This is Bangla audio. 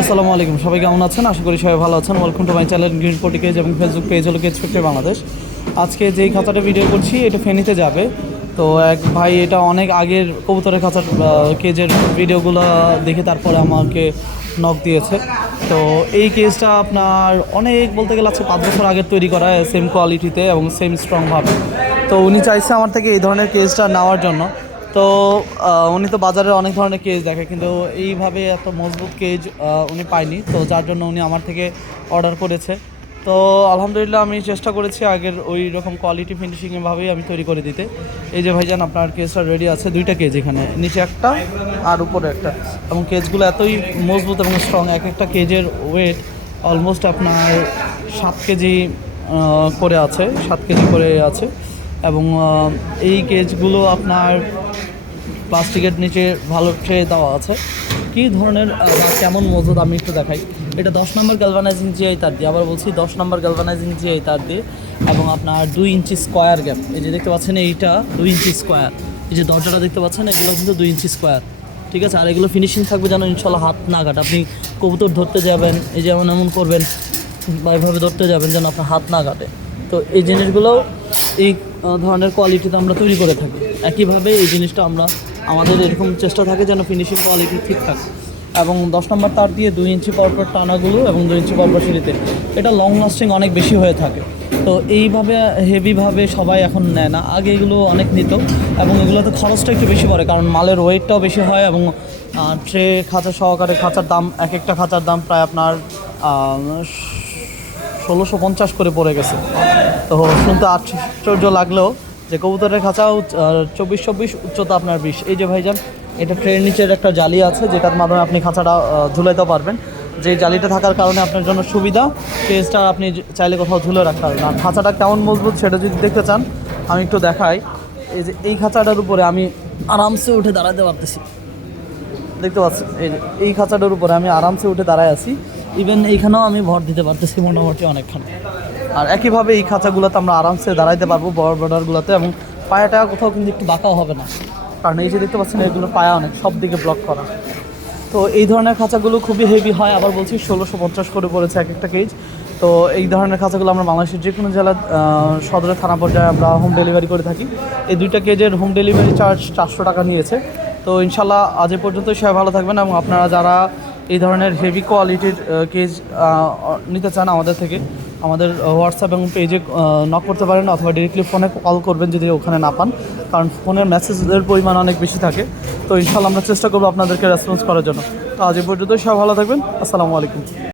আসসালামু আলাইকুম। সবাই কেমন আছেন? আশা করি সবাই ভালো আছেন। Welcome to my channel green পটিকেজ এবং ফেসবুক পেজ হলো কেজ ফিফটি বাংলাদেশ আজকে যেই খাঁচাটা ভিডিও করছি, এটা ফেনিতে যাবে। তো এক ভাই, এটা অনেক আগের কবুতরের খাঁচার কেজের ভিডিওগুলো দেখে তারপরে আমাকে নক দিয়েছে। তো এই কেজটা আপনার অনেক বলতে গেলে আছে, পাঁচ বছর আগের তৈরি করা সেম কোয়ালিটিতে এবং সেম স্ট্রংভাবে তো উনি চাইছে আমার থেকে এই ধরনের কেজটা নেওয়ার জন্য। তো উনি তো বাজারে অনেক ধরনের কেজ দেখে, কিন্তু এইভাবে এত মজবুত কেজ উনি পায়নি। তো যার জন্য উনি আমার থেকে অর্ডার করেছে। তো আলহামদুলিল্লাহ আমি চেষ্টা করেছি আগের ওই রকম কোয়ালিটি ফিনিশিংভাবেই আমি তৈরি করে দিতে। এই যে ভাইজান, আপনার কেজটা রেডি আছে, দুইটা কেজ এখানে, নিচে একটা আর উপরে একটা। এবং কেজগুলো এতই মজবুত এবং স্ট্রং এক একটা কেজের ওয়েট অলমোস্ট আপনার সাত কেজি করে আছে, সাত কেজি করে আছে। এবং এই কেজগুলো আপনার প্লাস্টিকের নিচে ভালো ট্রে দেওয়া আছে। কী ধরনের কেমন মজুদ আমি একটু দেখাই। এটা দশ নম্বর গ্যালভানাইজিং জিআই তার দিয়ে। আবার বলছি দশ নম্বর গ্যালভানাইজিং জিআই তার দিয়ে। এবং আপনার দুই ইঞ্চি স্কোয়ার গ্যাপ এই যে দেখতে পাচ্ছেন এইটা দুই ইঞ্চি স্কোয়ার এই যে দরজাটা দেখতে পাচ্ছেন, এগুলো কিন্তু দুই ইঞ্চি স্কোয়ার ঠিক আছে? আর এগুলো ফিনিশিং থাকবে যেন ইনশাল্লাহ হাত না কাট। আপনি কবুতর ধরতে যাবেন, এই যেমন এমন করবেন, বা এভাবে ধরতে যাবেন যেন আপনার হাত না কাটে। তো এই জিনিসগুলো এই ধরনের কোয়ালিটিতে আমরা তৈরি করে থাকি। একইভাবে এই জিনিসটা আমরা আমাদের এরকম চেষ্টা থাকে যেন ফিনিশিং কোয়ালিটি ঠিক থাকে। এবং দশ নম্বর তার দিয়ে দুই ইঞ্চি পরপর টানাগুলো এবং দুই ইঞ্চি পরপর সিঁড়িতে। এটা লং লাস্টিং অনেক বেশি হয়ে থাকে। তো এইভাবে হেভিভাবে সবাই এখন নেয় না। আগে এগুলো অনেক নিত এবং এগুলোতে খরচটা একটু বেশি পড়ে, কারণ মালের ওয়েটটাও বেশি হয় এবং ট্রে খাঁচা সহকারে খাঁচার দাম, এক একটা খাঁচার দাম প্রায় আপনার ষোলোশো পঞ্চাশ করে পড়ে গেছে। তো শুনতে আশ্চর্য লাগলেও যে কবুতরের খাঁচাও চব্বিশ চব্বিশ উচ্চতা আপনার বিশ। এই যে ভাইজান, এটা ট্রেন নিচের একটা জালি আছে, যেটার মাধ্যমে আপনি খাঁচাটা ঝুলাইতে পারবেন। যে জালিটা থাকার কারণে আপনার জন্য সুবিধা, কেসটা আপনি চাইলে কোথাও ঝুলে রাখতে পারবেন। আর খাঁচাটা কেমন মজবুত সেটা যদি দেখতে চান, আমি একটু দেখাই। এই যে এই খাঁচাটার উপরে আমি আরামসে উঠে দাঁড়াতে পারতেছি। দেখতে পাচ্ছেন? এই এই খাঁচাটার উপরে আমি আরামসে উঠে দাঁড়ায় আছি। ইভেন এইখানেও আমি ভর দিতে পারতেছি মোটামুটি অনেকক্ষণ আর একইভাবে এই খাঁচাগুলোতে আমরা আরামসে দাঁড়াইতে পারব বড় বর্ডারগুলোতে এবং পায়াটা কোথাও কিন্তু একটু বাঁকাও হবে না। কারণ এই যে দেখতে পাচ্ছেন, এগুলো পায়া অনেক, সব দিকে ব্লক করা। তো এই ধরনের খাঁচাগুলো খুবই হেভি হয়, আবার বলছি ষোলোশো পঞ্চাশ করে পড়েছে এক একটা কেজ তো এই ধরনের খাঁচাগুলো আমরা বাংলাদেশের যে কোনো জেলা সদরের থানা পর্যায়ে আমরা হোম ডেলিভারি করে থাকি। এই দুইটা কেজের হোম ডেলিভারি চার্জ চারশো টাকা নিয়েছে। তো ইনশাল্লাহ আজ পর্যন্ত সবাই ভালো থাকবেন এবং আপনারা যারা এই ধরনের হেভি কোয়ালিটির কেজ নিতে চান আমাদের থেকে, আমাদের হোয়াটসঅ্যাপ এবং পেজে নক করতে পারেন অথবা ডিরেক্টলি ফোনে কল করবেন যদি ওখানে না পান, কারণ ফোনের মেসেজের পরিমাণ অনেক বেশি থাকে। তো ইনশাল্লাহ আমরা চেষ্টা করব আপনাদেরকে রেসপন্স করার জন্য। তো আজ এ পর্যন্ত সব ভালো থাকবেন। আসসালামু আলাইকুম।